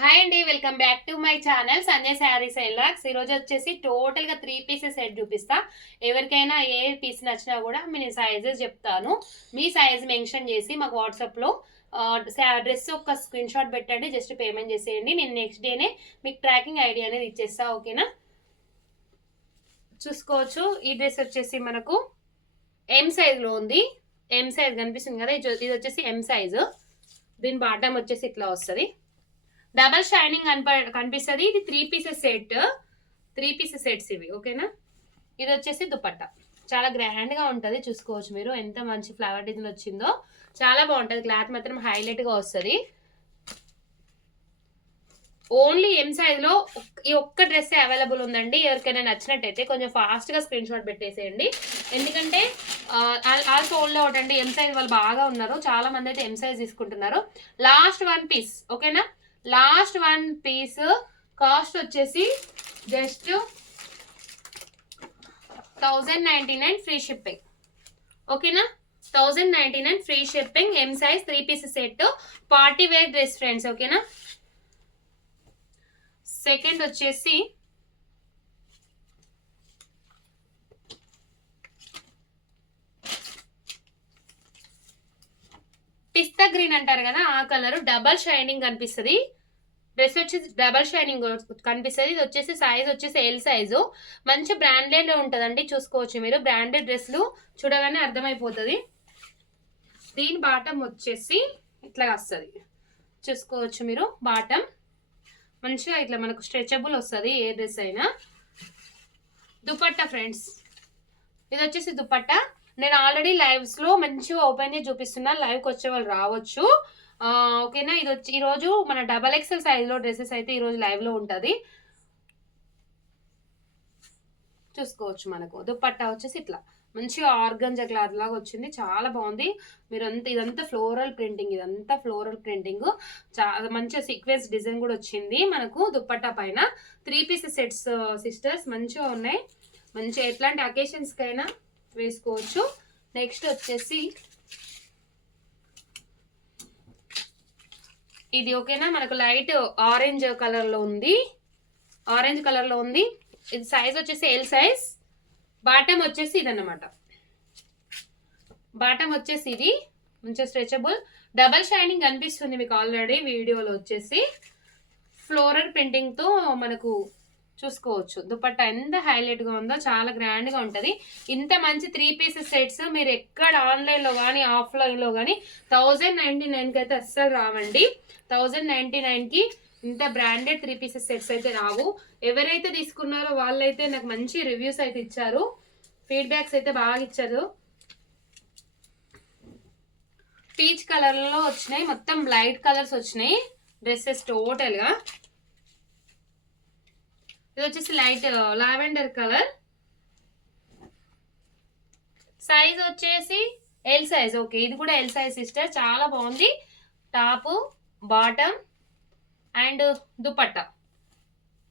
Hi అండి, welcome back to my channel Sanjay saris Elkos. ఈరోజు వచ్చేసి టోటల్గా 3 పీసెస్ సెట్ చూపిస్తా. ఎవరికైనా ఏ పీస్ నచ్చినా కూడా నేను సైజెస్ చెప్తాను. మీ సైజ్ మెన్షన్ చేసి మాకు వాట్సాప్లో డ్రెస్ ఒక స్క్రీన్ షాట్ పెట్టండి, జస్ట్ పేమెంట్ చేసేయండి. నేను నెక్స్ట్ డేనే మీకు ట్రాకింగ్ ఐడి అనేది ఇచ్చేస్తా. ఓకేనా, చూసుకోవచ్చు. ఈ డ్రెస్ వచ్చేసి మనకు ఎం సైజ్లో ఉంది. ఎం సైజ్ కనిపిస్తుంది కదా, ఇది వచ్చేసి ఎం సైజు. దీని బాటమ్ వచ్చేసి ఇట్లా వస్తుంది, డబల్ షైనింగ్ కనిపిస్తుంది. ఇది 3 పీసెస్ సెట్, 3 పీసెస్ సెట్స్ ఇవి. ఓకేనా, ఇది వచ్చేసి దుపట్టా. చాలా గ్రాండ్ గా ఉంటది, చూసుకోవచ్చు మీరు. ఎంత మంచి ఫ్లవర్ డిజైన్ వచ్చిందో, చాలా బాగుంటది. క్లాత్ మాత్రం హైలైట్ గా వస్తుంది. ఓన్లీ ఎం సైజ్ లో ఈ ఒక్క డ్రెస్ అవైలబుల్ ఉందండి. ఎవరికైనా నచ్చినట్టయితే కొంచెం ఫాస్ట్ గా స్క్రీన్ షాట్ పెట్టేసేయండి. ఎందుకంటే ఆల్సో ఓన్లీ అవుట్ అండి. ఎం సైజ్ వాళ్ళు బాగా ఉన్నారు, చాలా మంది అయితే ఎం సైజ్ తీసుకుంటున్నారు. Last 1 piece. ఓకేనా, లాస్ట్ 1 పీస్ కాస్ట్ వచ్చేసి జస్ట్ 1099 ఫ్రీ షిప్పింగ్. ఓకేనా, 1099 free shipping. M size 3 pieces set, party wear dress friends. ఓకేనా, సెకండ్ వచ్చేసి పిస్తా గ్రీన్ అంటారు కదా, ఆ కలర్. డబల్ షైనింగ్ కనిపిస్తుంది. డ్రెస్ వచ్చేసి డబల్ షైనింగ్ కనిపిస్తుంది. ఇది వచ్చేసి సైజ్ వచ్చేసి ఎల్ సైజు. మంచి బ్రాండెడ్ లో ఉంటుందండి, చూసుకోవచ్చు మీరు. బ్రాండెడ్ డ్రెస్లు చూడగానే అర్థమైపోతుంది. దీని బాటమ్ వచ్చేసి ఇట్లా వస్తుంది, చూసుకోవచ్చు మీరు. బాటమ్ మంచిగా ఇట్లా మనకు స్ట్రెచబుల్ వస్తుంది, ఏ డ్రెస్ అయినా. దుపట్టా ఫ్రెండ్స్, ఇది వచ్చేసి దుపట్టా. నేను ఆల్రెడీ లైవ్స్ లో మంచిగా ఓపెన్ చేసి చూపిస్తున్నా, లైవ్కి వచ్చే వాళ్ళు రావచ్చు. ఓకేనా, ఇది వచ్చి ఈరోజు మన XXL సైజ్ లో డ్రెస్సెస్ అయితే ఈరోజు లైవ్ లో ఉంటుంది, చూసుకోవచ్చు. మనకు దుపట్టా వచ్చేసి ఇట్లా మంచిగా ఆర్గంజా క్లాత్ లాగా వచ్చింది, చాలా బాగుంది. ఇదంతా ఫ్లోరల్ ప్రింటింగ్, ఇదంతా ఫ్లోరల్ ప్రింటింగ్. చాలా మంచిగా సీక్వెన్స్ డిజైన్ కూడా వచ్చింది మనకు దుపట్టా పైన. 3 పీసెస్ సెట్స్ సిస్టర్స్, మంచిగా ఉన్నాయి. మంచిగా ఎట్లాంటి అకేషన్స్ కైనా వేసుకోవచ్చు. నెక్స్ట్ వచ్చేసి ఇది. ఓకేనా, మనకు లైట్ ఆరెంజ్ కలర్ లో ఉంది, ఆరెంజ్ కలర్ లో ఉంది. ఇది సైజ్ వచ్చేసి ఎల్ సైజ్. బాటమ్ వచ్చేసి ఇదన్నమాట. బాటమ్ వచ్చేసి ఇది మంచిగా స్ట్రెచబుల్, డబల్ షైనింగ్ కనిపిస్తుంది మీకు ఆల్రెడీ వీడియోలో. వచ్చేసి ఫ్లోరల్ ప్రింటింగ్ తో మనకు చూసుకోవచ్చు. దుపట్టా ఎంత హైలైట్ గా ఉందో, చాలా గ్రాండ్ గా ఉంటది. ఇంత మంచి 3 పీసెస్ సెట్స్ మీరు ఎక్కడ ఆన్లైన్ లో కానీ ఆఫ్లైన్ లో కానీ 1099 కి అయితే అస్సలు రావండి. 1099 కి ఇంత బ్రాండెడ్ 3 పీసెస్ సెట్స్ అయితే రావు. ఎవరైతే తీసుకున్నారో వాళ్ళైతే నాకు మంచి రివ్యూస్ అయితే ఇచ్చారు, ఫీడ్బ్యాక్స్ అయితే బాగా ఇచ్చారు. పీచ్ కలర్ లో వచ్చినాయి, మొత్తం లైట్ కలర్స్ వచ్చినాయి డ్రెస్సెస్ టోటల్ గా. ఇది వచ్చేసి లైట్ లావెండర్ కలర్. సైజ్ వచ్చేసి ఎల్ సైజ్. ఓకే, ఇది కూడా ఎల్ సైజ్ సిస్టర్, చాలా బాగుంది. Top, bottom and dupatta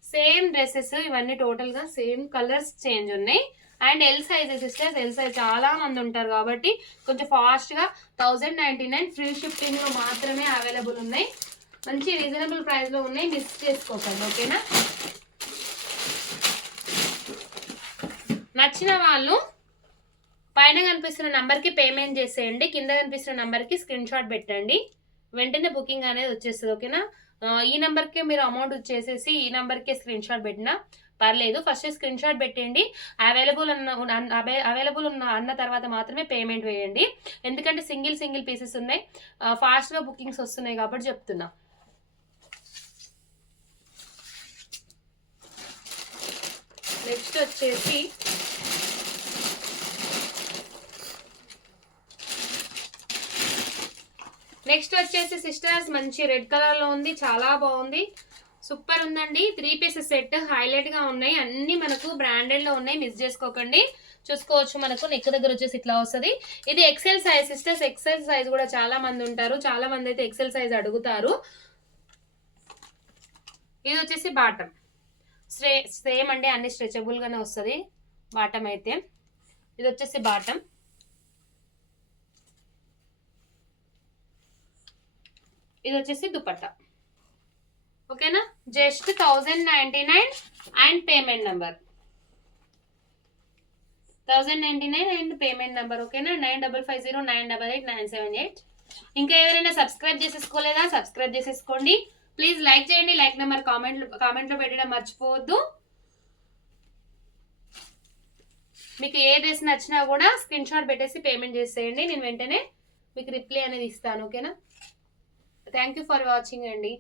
same dresses ఇవన్నీ, టోటల్ గా సేమ్ కలర్స్ చేంజ్ ఉన్నాయి. And L size sisters, L size చాలా మంది ఉంటారు కాబట్టి కొంచెం ఫాస్ట్ గా 1099 ఫ్రీ షిప్పింగ్ లో మాత్రమే అవైలబుల్ ఉన్నాయి. మంచి రీజనబుల్ ప్రైస్ లో ఉన్నాయి, మిస్ చేసుకోకండి. ఓకేనా, నచ్చిన వాళ్ళు పైన కనిపిస్తున్న నంబర్కి పేమెంట్ చేసేయండి, కింద కనిపిస్తున్న నంబర్కి స్క్రీన్ షాట్ పెట్టండి, వెంటనే బుకింగ్ అనేది వచ్చేస్తుంది. ఓకేనా, ఈ నెంబర్కే మీరు అమౌంట్ చేసేసి ఈ నెంబర్కే స్క్రీన్ షాట్ పెట్టినా పర్లేదు. ఫస్ట్ స్క్రీన్ షాట్ పెట్టండి, అవైలబుల్ అన్న తర్వాత మాత్రమే పేమెంట్ వేయండి. ఎందుకంటే సింగిల్ పీసెస్ ఉన్నాయి, ఫాస్ట్గా బుకింగ్స్ వస్తున్నాయి కాబట్టి చెప్తున్నా. నెక్స్ట్ వచ్చేసి సిస్టర్స్ మంచి రెడ్ కలర్ లో ఉంది, చాలా బాగుంది, సూపర్ ఉందండి. 3 పీసెస్ సెట్ హైలైట్ గా ఉన్నాయి, అన్ని మనకు బ్రాండెడ్ లో ఉన్నాయి, మిస్ చేసుకోకండి. చూసుకోవచ్చు, మనకు నెక్ దగ్గర వచ్చేసి ఇట్లా వస్తుంది. ఇది XL size sisters, XL size కూడా చాలా మంది ఉంటారు, చాలా మంది అయితే ఎక్సెల్ సైజ్ అడుగుతారు. ఇది వచ్చేసి బాటమ్, సేమ్ అండి, అన్ని స్ట్రెచబుల్ గానే వస్తుంది బాటమ్ అయితే. ఇది వచ్చేసి బాటమ్. ఇది వచ్చేసి దుపట్టా. ఓకేనా, just 1099 and payment number 1099 and payment number. ఓకేనా, 9550988978. ఇంకా ఎవరైనా సబ్స్క్రైబ్ చేసేసుకోలేదా, సబ్స్క్రైబ్ చేసేసుకోండి ప్లీజ్. లైక్ చేయండి, లైక్ నెంబర్ కామెంట్లో పెట్టడం మర్చిపోవద్దు. మీకు ఏ డ్రెస్ నచ్చినా కూడా స్క్రీన్ షాట్ పెట్టేసి పేమెంట్ చేసేయండి, నేను వెంటనే మీకు రిప్లై అనేది ఇస్తాను. ఓకేనా, థ్యాంక్ యూ ఫర్ వాచింగ్ అండి.